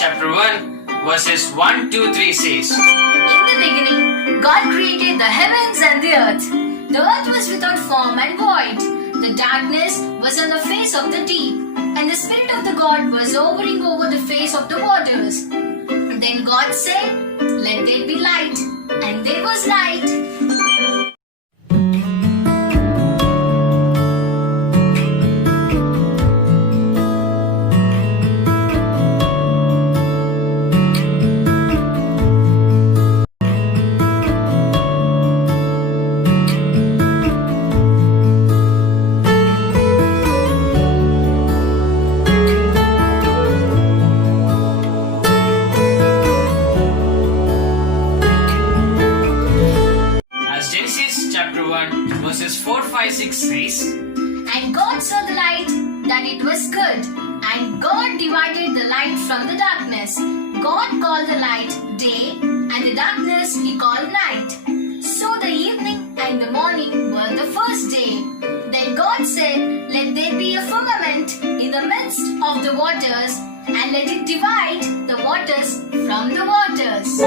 chapter 1 verses 1, 2, 3 says, In the beginning, God created the heavens and the earth. The earth was without form and void. The darkness was on the face of the deep, and the Spirit of the God was hovering over the face of the waters. Then God said, Let there be light, and there was light. Chapter 1 verses 4, 5, 6 says, And God saw the light, that it was good. And God divided the light from the darkness. God called the light day, and the darkness He called night. So the evening and the morning were the first day. Then God said, Let there be a firmament in the midst of the waters, and let it divide the waters from the waters.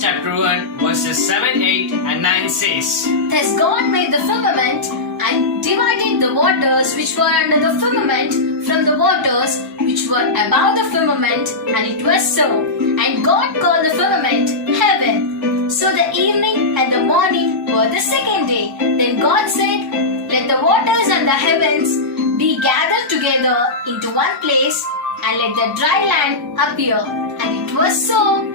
Chapter 1 verses 7, 8 and 9 says, Thus God made the firmament and divided the waters which were under the firmament from the waters which were above the firmament, and it was so. And God called the firmament heaven. So the evening and the morning were the second day. Then God said, Let the waters and the heavens be gathered together into one place, and let the dry land appear. And it was so.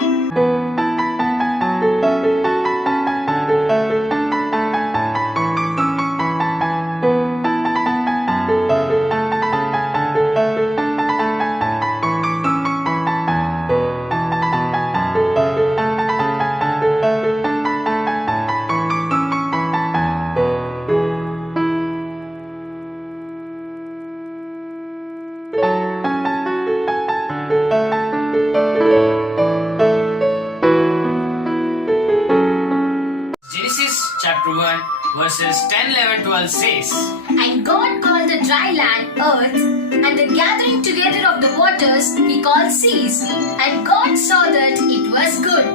Chapter 1 verses 10, 11, 12 says, And God called the dry land earth, and the gathering together of the waters He called seas. And God saw that it was good.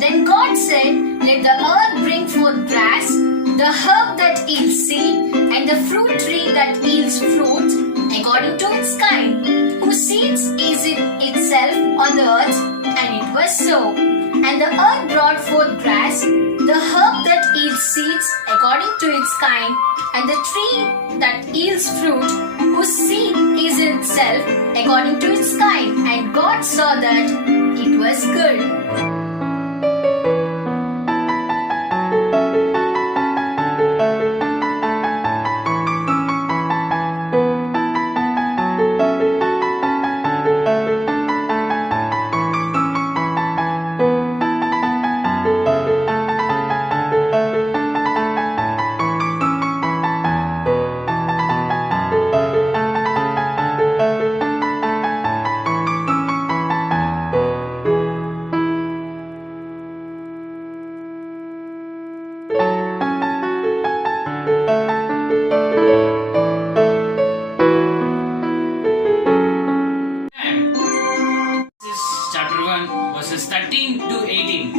Then God said, Let the earth bring forth grass, the herb that yields seed, and the fruit tree that yields fruit, according to its kind, whose seeds is it itself on the earth. And it was so. And the earth brought forth grass, the herb that yields seeds according to its kind, and the tree that yields fruit, whose seed is in itself according to its kind. And God saw that it was good. Chapter 1 verses 13 to 18.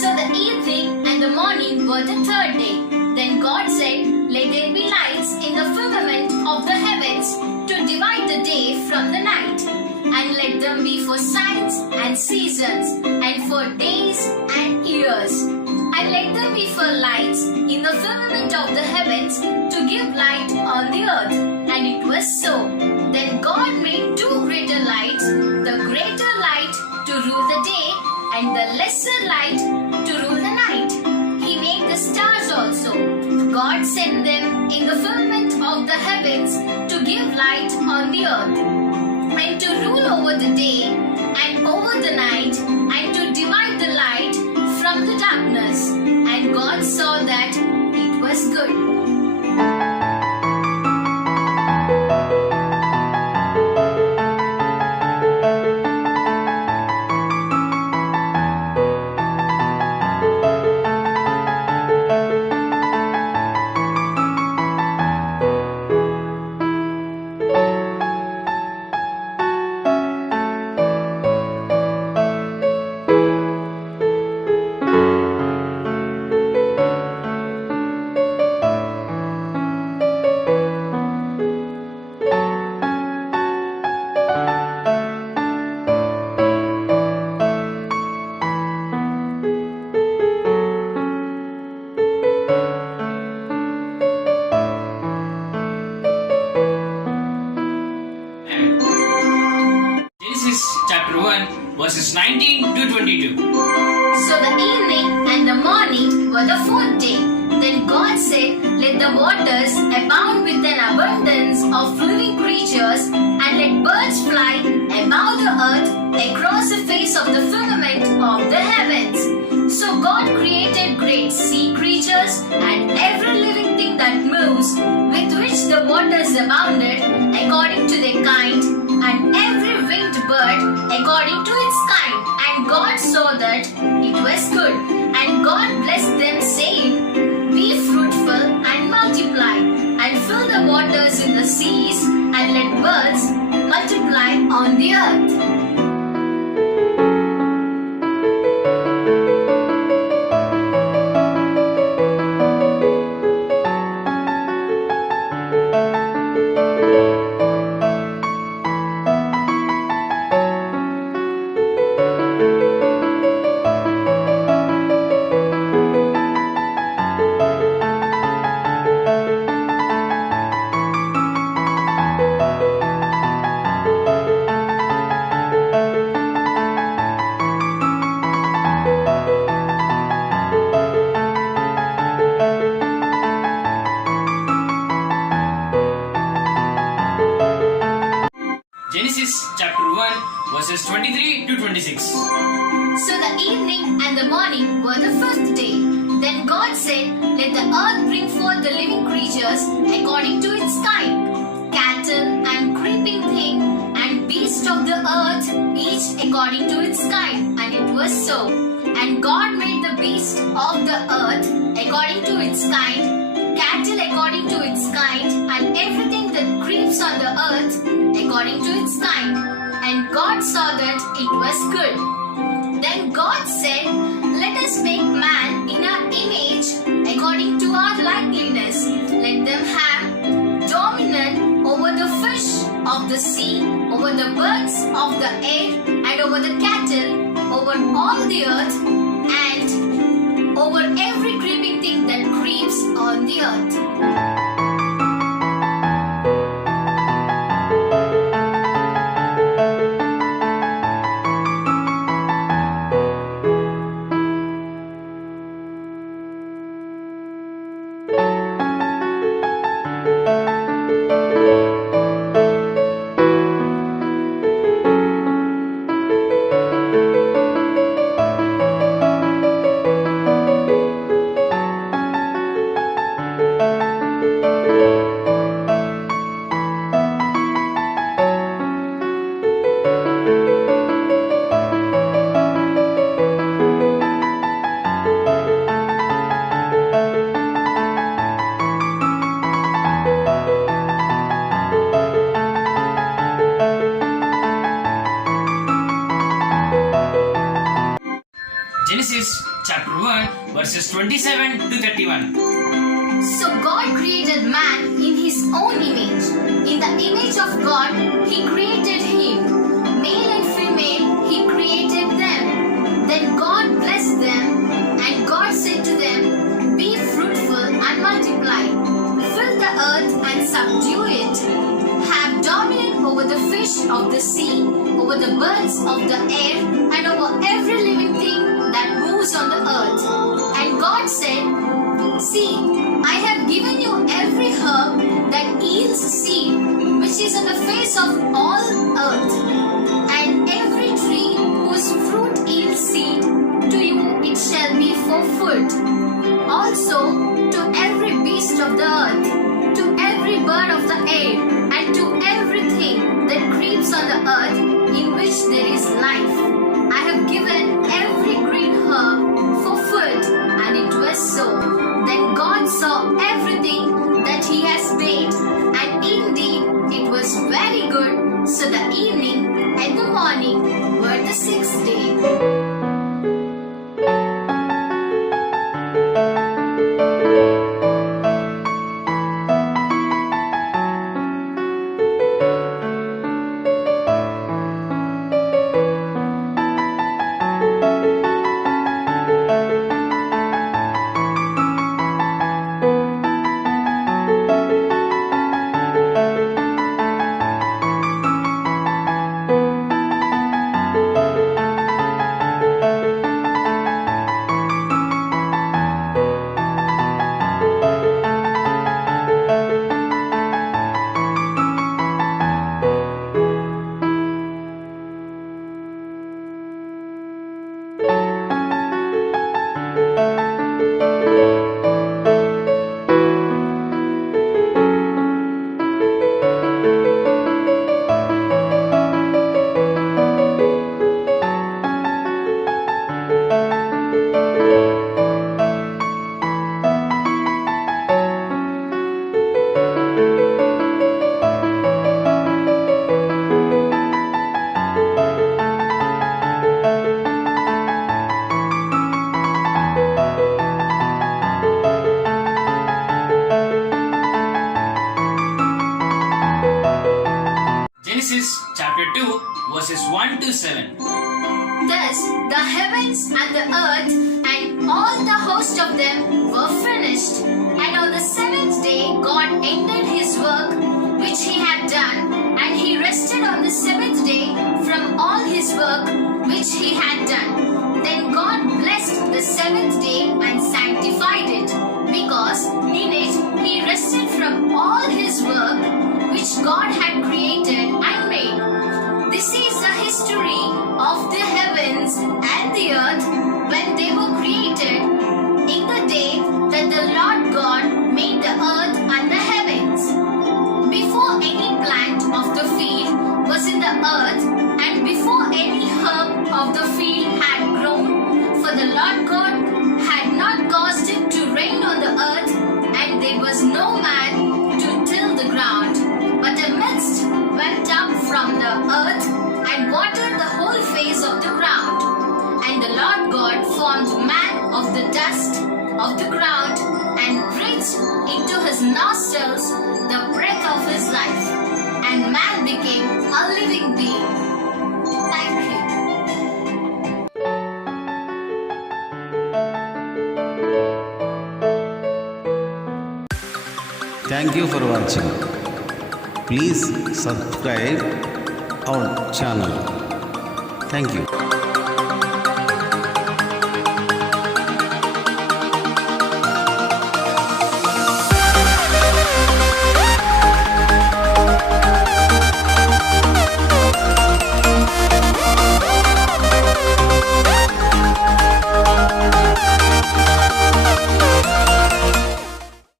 So the evening and the morning were the third day. Then God said, Let there be lights in the firmament of the heavens to divide the day from the night, and let them be for signs and seasons, and for days and years. And let them be for lights in the firmament of the heavens to give light on the earth. And it was so. Then God made two greater lights, the greater light to rule the day, and the lesser light to rule the night. He made the stars also. God sent them in the firmament of the heavens to give light on the earth, and to rule over the day and over the night, and to divide the light from the darkness. And God saw that it was good. verses 19 to 22. So the evening and the morning were the fourth day. Then God said, "Let the waters abound with an abundance of living creatures, and let birds fly above the earth across the face of the firmament of the heavens." So God created great sea creatures and every living thing that moves, with which the waters abounded according to their kind, and every winged bird according to its kind. And God saw that it was good. And God blessed them, saying, "Be fruitful and multiply, and fill the waters in the seas, and let birds multiply on the earth." Genesis chapter 1 verses 23 to 26. So the evening and the morning were the fifth day. Then God said, "Let the earth bring forth the living creatures according to its kind, cattle and creeping thing, and beast of the earth, each according to its kind." And it was so. And God made the beast of the earth according to its kind, cattle according to its kind, and everything that creeps on the earth according to its kind. And God saw that it was good. Then God said, "Let us make man in our image, according to our likeness. Let them have dominion over the fish of the sea, over the birds of the air, and over the cattle, over all the earth, and over every creeping thing that creeps on the earth." Genesis chapter 1 verses 27 to 31. So God created man in his own image. In the image of God, he created him. Male and female, he created them. Then God blessed them, and God said to them, "Be fruitful and multiply. Fill the earth and subdue it. Have dominion over the fish of the sea, over the birds of the air, and over every living thing that moves on the earth." And God said, "See, I have given you every herb that yields seed, which is on the face of all earth, and every tree whose fruit yields seed, to you it shall be for food. Also to every beast of the earth, to every bird of the air, and to everything that creeps on the earth in which there is life. I have given every green herb for food." And it was so. Then God saw everything that he has made, and indeed it was very good. So the evening and the morning were the sixth day. 7. Thus the heavens and the earth and all the host of them were finished. And on the seventh day God ended his work which he had done, and he rested on the seventh day from all his work which he had done. Then God blessed the seventh day and sanctified it, because in it he rested from all his work which God had created and made. This is the history of the heavens and the earth when they were created, in the day that the Lord God made the earth and the heavens. Before any plant of the field was in the earth, and before any herb of the field had grown, for the Lord God had not caused it to rain on the earth, and there was no man to till the ground. But a mist went up from the earth and watered the whole face of the ground. And the Lord God formed man of the dust of the ground and breathed into his nostrils the breath of his life, and man became a living being. Thank you. Thank you for watching. Please subscribe our channel. Thank you.